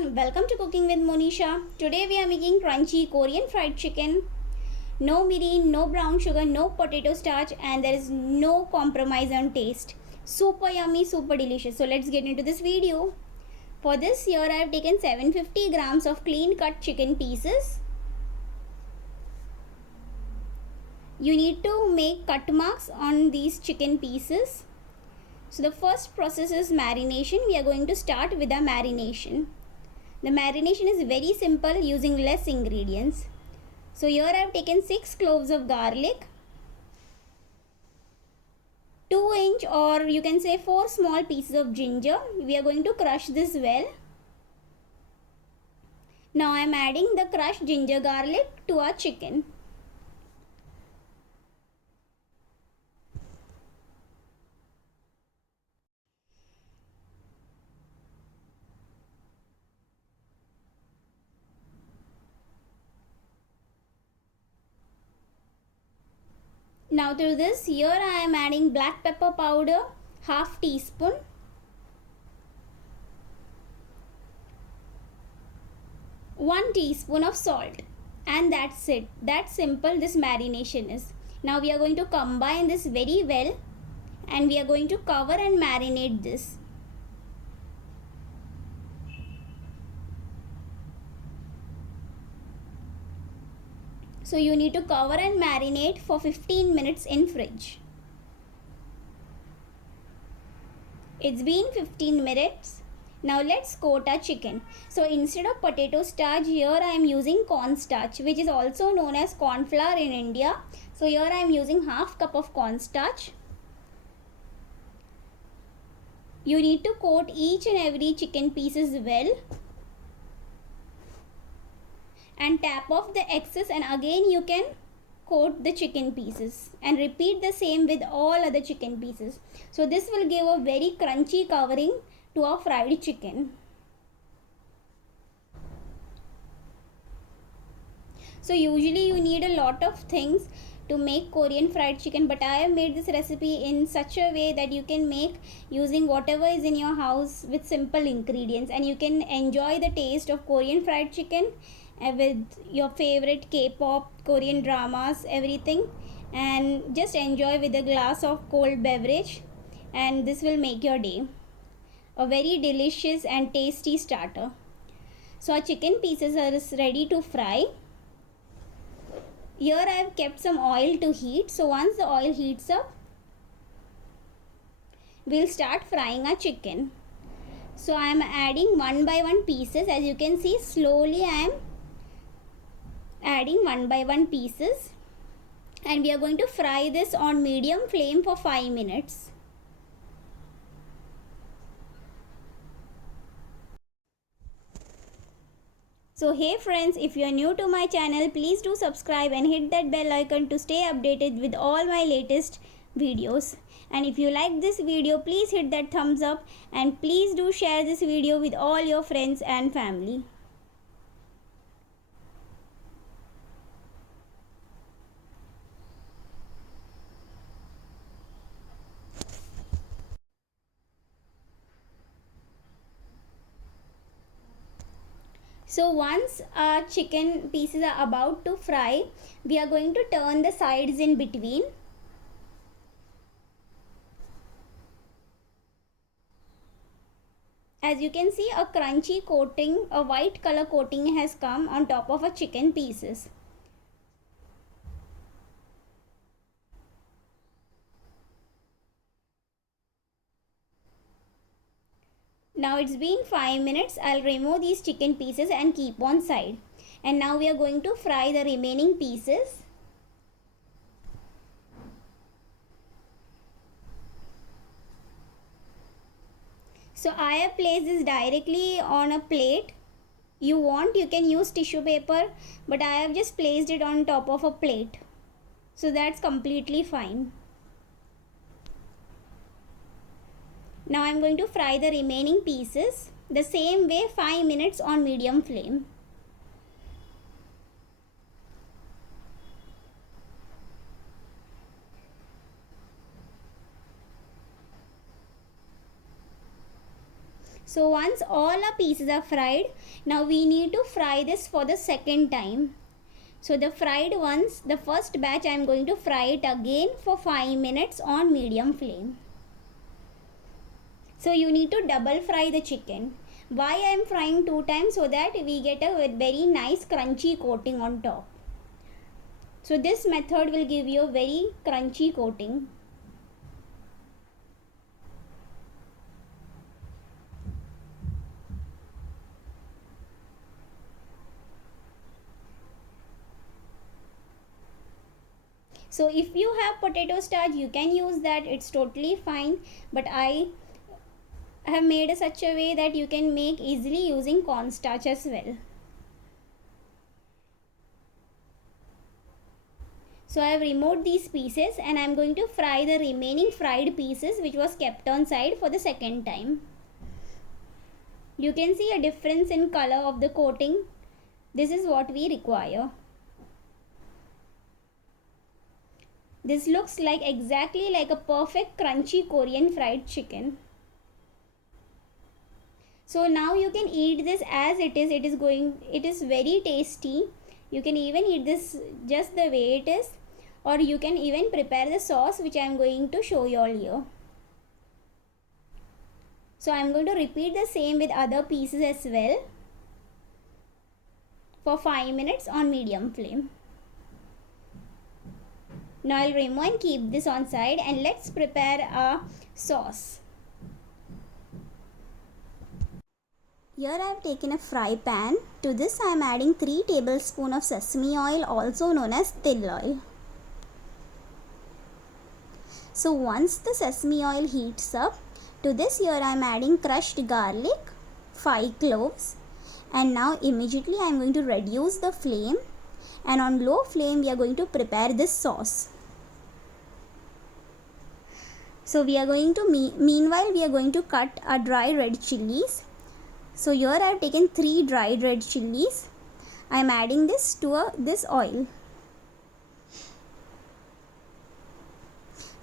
everyone, welcome to Cooking with Monisha. Today we are making crunchy Korean fried chicken. No mirin, no brown sugar, no potato starch, and there is no compromise on taste. Super yummy, super delicious. So let's get into this video. For this here I have taken 750 grams of clean cut chicken pieces. You need to make cut marks on these chicken pieces. So the first process is marination. We are going to start with the marination. The marination is very simple using less ingredients. So here I have taken 6 cloves of garlic, 2-inch or you can say 4 small pieces of ginger. We are going to crush this well. Now I am adding the crushed ginger garlic to our chicken. Now to this, here I am adding black pepper powder, half teaspoon. One teaspoon of salt, and that's it. That's simple this marination is. Now we are going to combine this very well and we are going to cover and marinate this. So you need to cover and marinate for 15 minutes in fridge. It's been 15 minutes. Now let's coat our chicken. So instead of potato starch, here I am using cornstarch, which is also known as corn flour in India. So here I am using half cup of cornstarch. You need to coat each and every chicken pieces well. And tap off the excess, and again you can coat the chicken pieces and repeat the same with all other chicken pieces. So this will give a very crunchy covering to our fried chicken. So usually you need a lot of things to make Korean fried chicken, but I have made this recipe in such a way that you can make using whatever is in your house with simple ingredients, and you can enjoy the taste of Korean fried chicken with your favorite K-pop, Korean dramas, everything, and just enjoy with a glass of cold beverage, and this will make your day. A very delicious and tasty starter. So our chicken pieces are ready to fry. Here I have kept some oil to heat. So once the oil heats up, we'll start frying our chicken. So I am adding one by one pieces. As you can see, slowly I am adding one by one pieces, and we are going to fry this on medium flame for 5 minutes. So hey friends, if you are new to my channel, please do subscribe and hit that bell icon to stay updated with all my latest videos. And if you like this video, please hit that thumbs up, and please do share this video with all your friends and family. So once our chicken pieces are about to fry, we are going to turn the sides in between. As you can see, a crunchy coating, a white color coating has come on top of our chicken pieces. Now it's been 5 minutes. I'll remove these chicken pieces and keep on side. And now we are going to fry the remaining pieces. So I have placed this directly on a plate. You can use tissue paper, but I have just placed it on top of a plate. So that's completely fine. Now I am going to fry the remaining pieces the same way, 5 minutes on medium flame. So once all our pieces are fried, now we need to fry this for the second time. So the fried ones, the first batch, I am going to fry it again for 5 minutes on medium flame. So you need to double fry the chicken. Why I am frying 2 times? So that we get a very nice crunchy coating on top. So this method will give you a very crunchy coating. So if you have potato starch, you can use that, it's totally fine, but I have made such a way that you can make easily using cornstarch as well. So I have removed these pieces and I am going to fry the remaining fried pieces which was kept on side for the second time. You can see a difference in color of the coating. This is what we require. This looks like exactly like a perfect crunchy Korean fried chicken. So now you can eat this as it is. It is very tasty. You can even eat this just the way it is, or you can even prepare the sauce which I am going to show you all here. So I am going to repeat the same with other pieces as well for 5 minutes on medium flame. Now I'll remove and keep this on side, and let's prepare a sauce. Here I have taken a fry pan. To this I am adding 3 tablespoons of sesame oil, also known as Til Oil. So once the sesame oil heats up, to this here I am adding crushed garlic, 5 cloves, and now immediately I am going to reduce the flame, and on low flame we are going to prepare this sauce. So we are going to meanwhile we are going to cut our dry red chillies. So here I have taken 3 dried red chillies. I am adding this to this oil.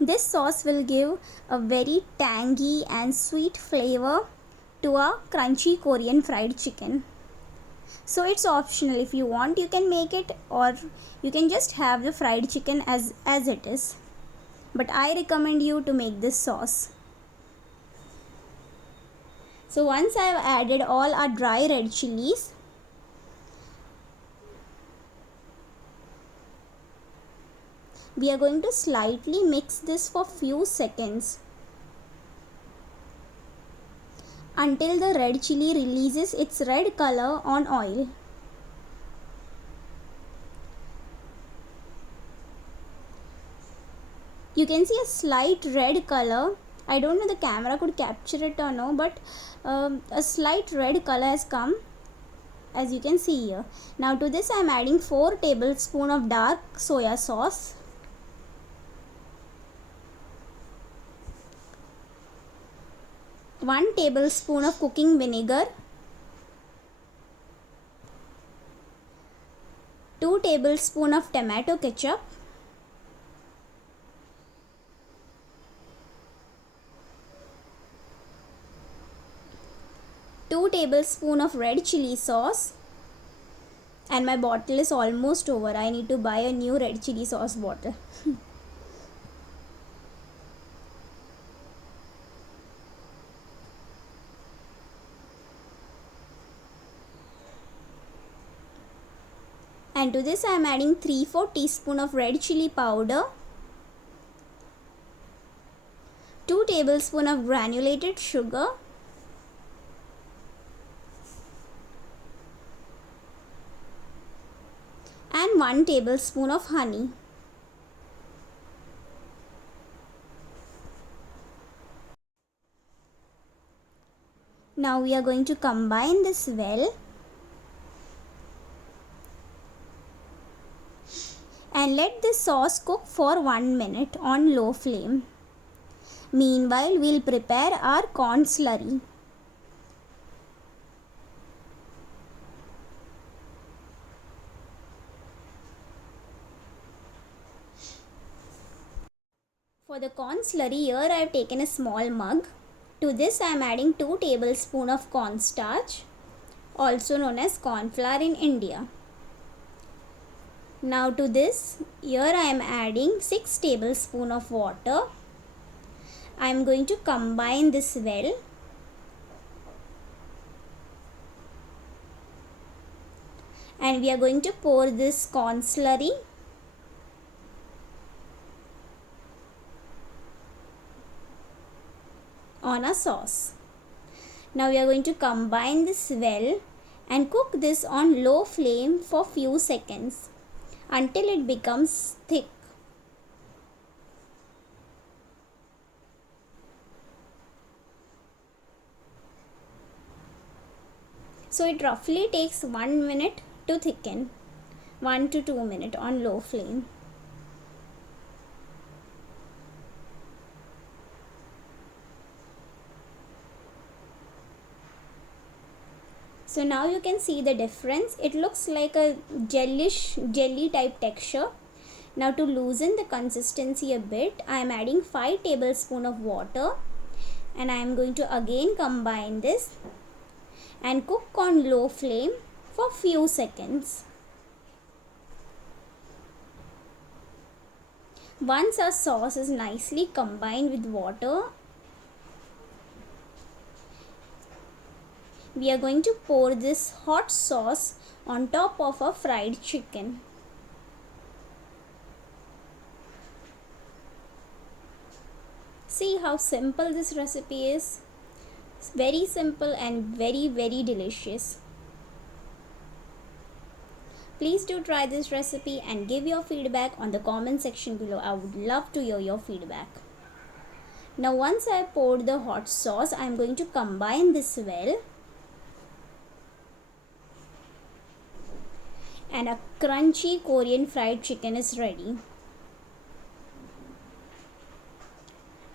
This sauce will give a very tangy and sweet flavor to a crunchy Korean fried chicken. So it's optional. If you want, you can make it, or you can just have the fried chicken as it is. But I recommend you to make this sauce. So once I have added all our dry red chillies, we are going to slightly mix this for few seconds until the red chilli releases its red color on oil. You can see a slight red color. I don't know the camera could capture it or no, but a slight red color has come, as you can see here. Now to this I am adding 4 tablespoons of dark soya sauce, one tablespoon of cooking vinegar, 2 tablespoons of tomato ketchup, two tablespoons of red chilli sauce, and my bottle is almost over. I need to buy a new red chilli sauce bottle. And to this I am adding 3/4 teaspoon of red chilli powder, 2 tablespoons of granulated sugar, and 1 tablespoon of honey. Now we are going to combine this well and let this sauce cook for 1 minute on low flame. Meanwhile, we'll prepare our corn slurry. For the corn slurry, here I have taken a small mug. To this I am adding 2 tablespoons of cornstarch, also known as corn flour in India. Now to this, here I am adding 6 tablespoons of water. I am going to combine this well. And we are going to pour this corn slurry on a sauce. Now we are going to combine this well and cook this on low flame for few seconds until it becomes thick. So it roughly takes 1 minute to thicken, 1 to 2 minutes on low flame. So now you can see the difference. It looks like a jelly type texture. Now to loosen the consistency a bit, I am adding 5 tablespoons of water and I am going to again combine this and cook on low flame for few seconds. Once our sauce is nicely combined with water, we are going to pour this hot sauce on top of a fried chicken. See how simple this recipe is. It's very simple and very delicious. Please do try this recipe and give your feedback on the comment section below. I would love to hear your feedback. Now once I poured the hot sauce, I am going to combine this well. And a crunchy Korean fried chicken is ready.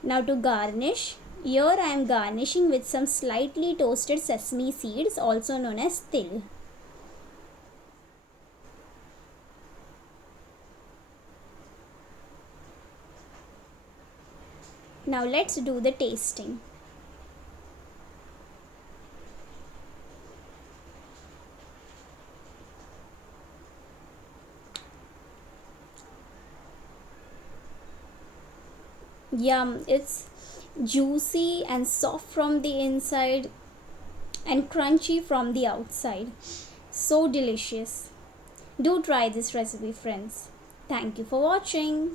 Now to garnish, here I am garnishing with some slightly toasted sesame seeds, also known as til. Now let's do the tasting. Yum, it's juicy and soft from the inside and crunchy from the outside. So delicious. Do try this recipe, friends. Thank you for watching.